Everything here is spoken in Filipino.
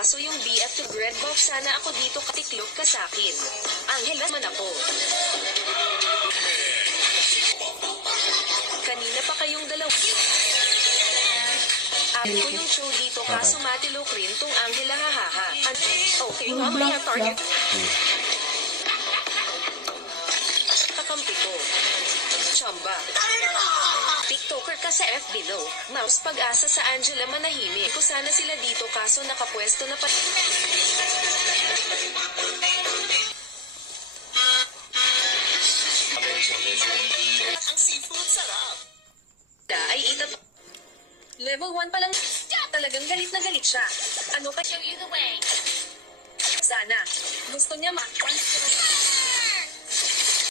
kaso yung BF to Red Box sana ako dito katiklop ka sakin. Angela man ako. Kanina pa kayong dalawa. Ako yung show dito kaso matilok rin tong Angela hahaha. Okay, mamaya target. Kakampi ko. Chamba. TikToker ka sa FB no? Mouse pag-asa sa Angela manahimik. Ko sana sila dito kaso nakapwesto na pa. Ang seafood sarap. Ay itat. Level 1 pa lang. Talagang galit na galit siya. Ano ka? Show you the way. Sana. Gusto niya